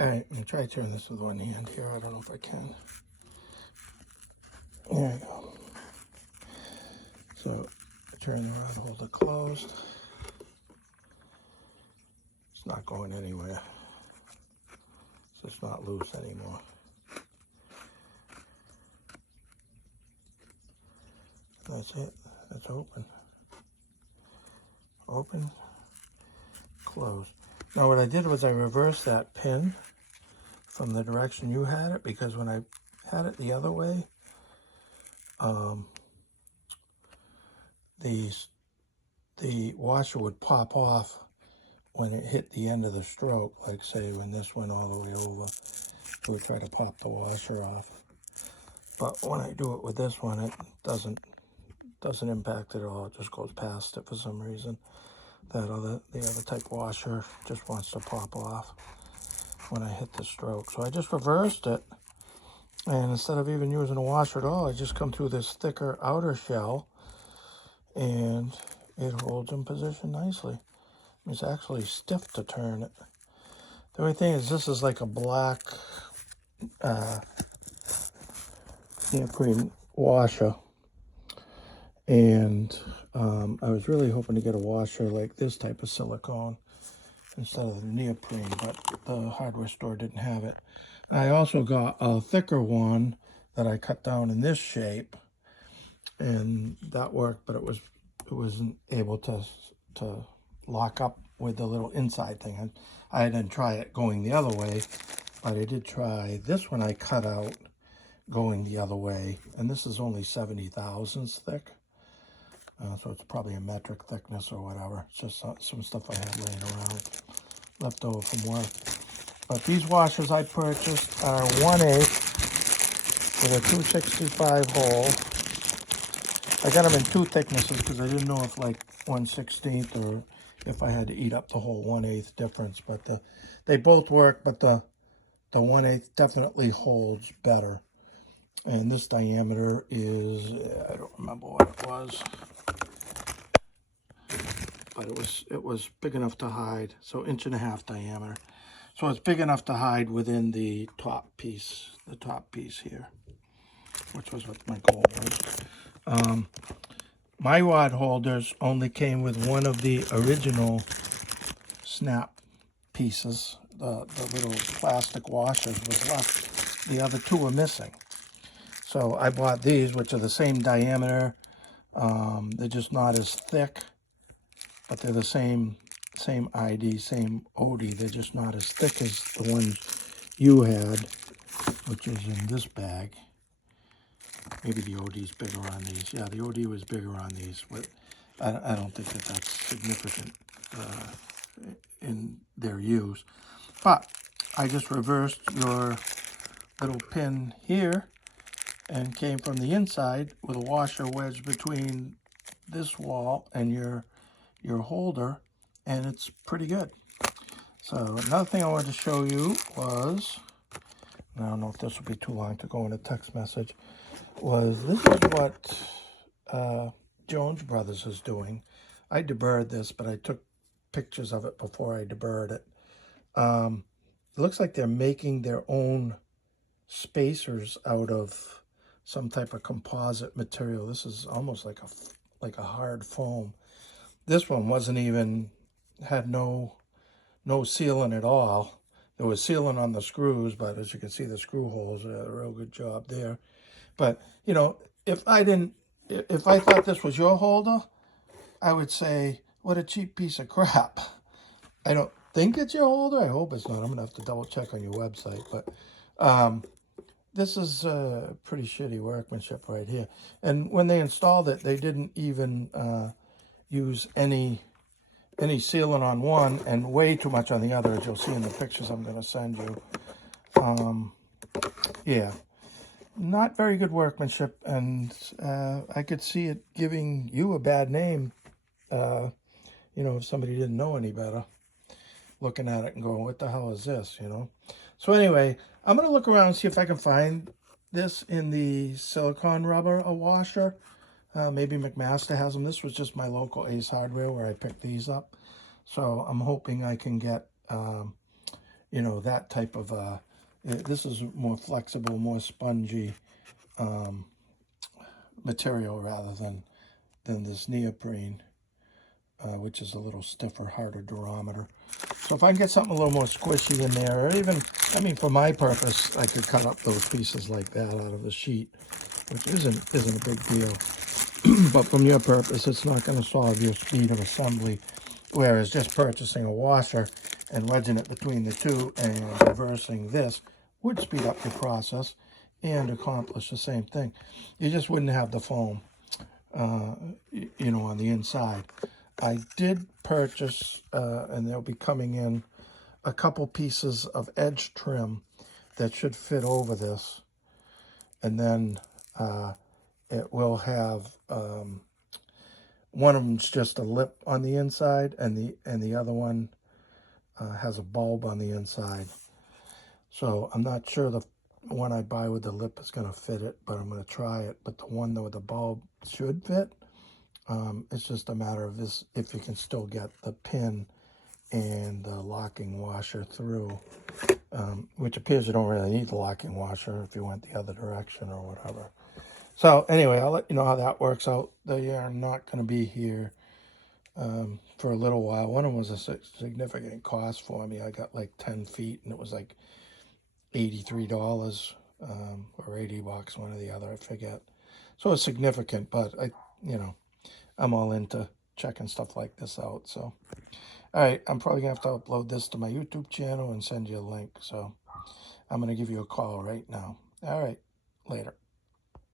All right, I'm going to try turning this with one hand here. I don't know if I can. There we go. So turn the rod holder closed. It's not going anywhere. So it's not loose anymore. That's it. That's open. Open. Close. Now what I did was I reversed that pin from the direction you had it, because when I had it the other way, the washer would pop off when it hit the end of the stroke. Like say when this went all the way over, it would try to pop the washer off. But when I do it with this one, it doesn't impact it at all. It just goes past it for some reason. The other type washer just wants to pop off when I hit the stroke. So I just reversed it, and instead of even using a washer at all, I just come through this thicker outer shell, and it holds in position nicely. It's actually stiff to turn it. The only thing is this is like a black neoprene washer, and I was really hoping to get a washer like this type of silicone instead of the neoprene, but the hardware store didn't have it. I also got a thicker one that I cut down in this shape, and that worked, but it wasn't able to lock up with the little inside thing. I didn't try it going the other way, but I did try this one I cut out going the other way, and this is only 70 thousandths thick, so it's probably a metric thickness or whatever. It's just some stuff I had laying around left over from work. But these washers I purchased are 1/8 with a 265 hole. I got them in two thicknesses because I didn't know if like 1/16 or if I had to eat up the whole 1/8 difference. But they both work, but the 1/8 definitely holds better. And this diameter is, I don't remember what it was, but it was big enough to hide. So 1.5 inch diameter. So it's big enough to hide within the top piece here, which was what my goal was. My rod holders only came with one of the original snap pieces. The little plastic washers was left. The other two were missing. So I bought these, which are the same diameter. They're just not as thick, but they're the same ID, same OD. They're just not as thick as the ones you had, which is in this bag. Maybe the OD's bigger on these. Yeah, the OD was bigger on these, but I don't think that's significant in their use. But I just reversed your little pin here and came from the inside with a washer wedged between this wall and your holder, and it's pretty good. So another thing I wanted to show you was, I don't know if this will be too long to go in a text message, was this is what Jones Brothers is doing. I deburred this, but I took pictures of it before I deburred it. It looks like they're making their own spacers out of some type of composite material. This is almost like a hard foam. This one wasn't even, had no sealant at all. There was sealant on the screws, but as you can see, the screw holes did a real good job there. But you know, if I thought this was your holder, I would say, what a cheap piece of crap. I don't think it's your holder. I hope it's not. I'm gonna have to double check on your website, but this is pretty shitty workmanship right here. And when they installed it, they didn't even use any sealant on one and way too much on the other, as you'll see in the pictures I'm going to send you. Yeah, not very good workmanship, and I could see it giving you a bad name, you know, if somebody didn't know any better, looking at it and going, what the hell is this, you know? So anyway, I'm going to look around and see if I can find this in the silicone rubber washer. Maybe McMaster has them. This was just my local Ace Hardware where I picked these up. So I'm hoping I can get you know, that type of, this is more flexible, more spongy material rather than this neoprene, which is a little stiffer, harder durometer. So if I can get something a little more squishy in there, or even, I mean, for my purpose, I could cut up those pieces like that out of the sheet, which isn't a big deal. But from your purpose, it's not going to solve your speed of assembly. Whereas just purchasing a washer and wedging it between the two and reversing this would speed up your process and accomplish the same thing. You just wouldn't have the foam, you know, on the inside. I did purchase, and they'll be coming in, a couple pieces of edge trim that should fit over this. And then it will have, one of them's just a lip on the inside, and the other one has a bulb on the inside. So I'm not sure the one I buy with the lip is going to fit it, but I'm going to try it. But the one with the bulb should fit. It's just a matter of this, if you can still get the pin and the locking washer through, which appears you don't really need the locking washer if you went the other direction or whatever. So anyway, I'll let you know how that works out. They are not going to be here for a little while. One of them was a significant cost for me. I got like 10 feet and it was like $83 or $80, one or the other, I forget. So it's significant, but you know, I'm all into checking stuff like this out. So, all right, I'm probably gonna have to upload this to my YouTube channel and send you a link. So I'm gonna give you a call right now. All right, later.